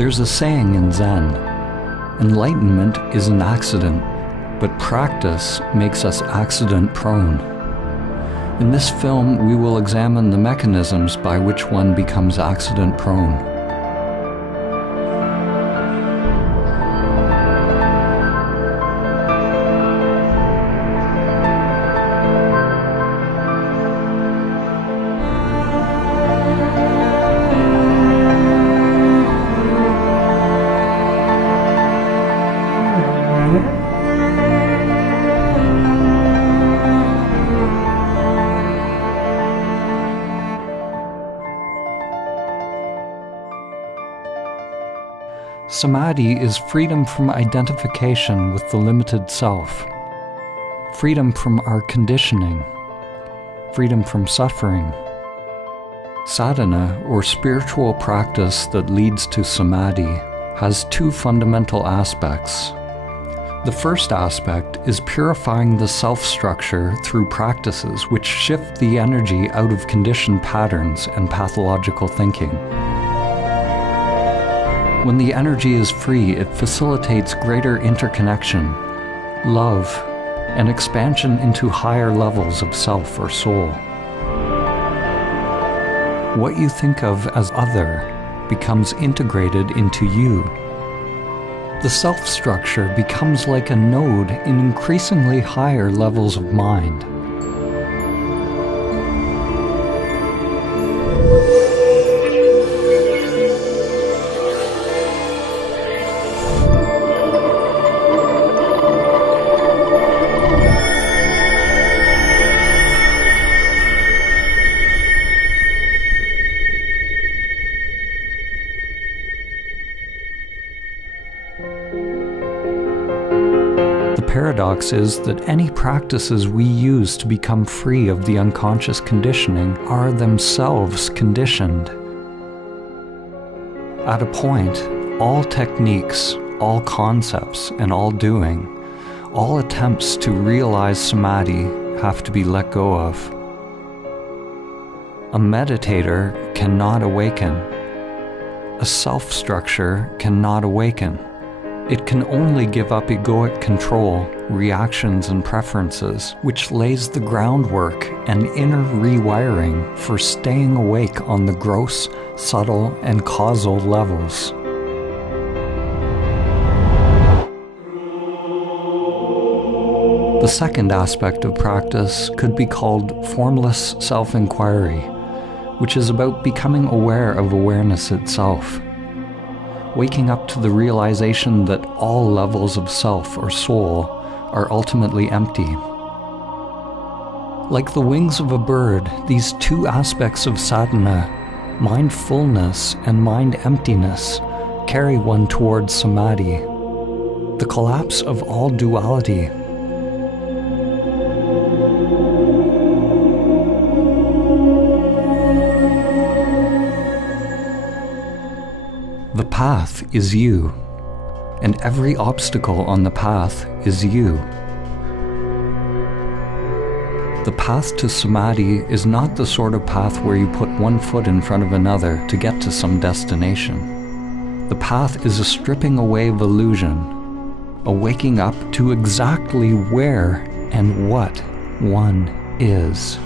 There's a saying in Zen, enlightenment is an accident, but practice makes us accident-prone. In this film, we will examine the mechanisms by which one becomes accident-prone. Samadhi is freedom from identification with the limited self, freedom from our conditioning, freedom from suffering. Sadhana, or spiritual practice that leads to Samadhi, has two fundamental aspects. The first aspect is purifying the self-structure through practices which shift the energy out of conditioned patterns and pathological thinking. When the energy is free, it facilitates greater interconnection, love, and expansion into higher levels of self or soul. What you think of as other becomes integrated into you. The self-structure becomes like a node in increasingly higher levels of mind. The paradox is that any practices we use to become free of the unconscious conditioning are themselves conditioned. At a point, all techniques, all concepts, and all doing, all attempts to realize Samadhi have to be let go of. A meditator cannot awaken. A self-structure cannot awaken. It can only give up egoic control, reactions and preferences, which lays the groundwork and inner rewiring for staying awake on the gross, subtle, and causal levels. The second aspect of practice could be called formless self-inquiry, which is about becoming aware of awareness itself. Waking up to the realization that all levels of self or soul are ultimately empty. Like the wings of a bird, these two aspects of sadhana, mindfulness and mind emptiness, carry one towards Samadhi, the collapse of all duality. The path is you, and every obstacle on the path is you. The path to Samadhi is not the sort of path where you put one foot in front of another to get to some destination. The path is a stripping away of illusion, a waking up to exactly where and what one is.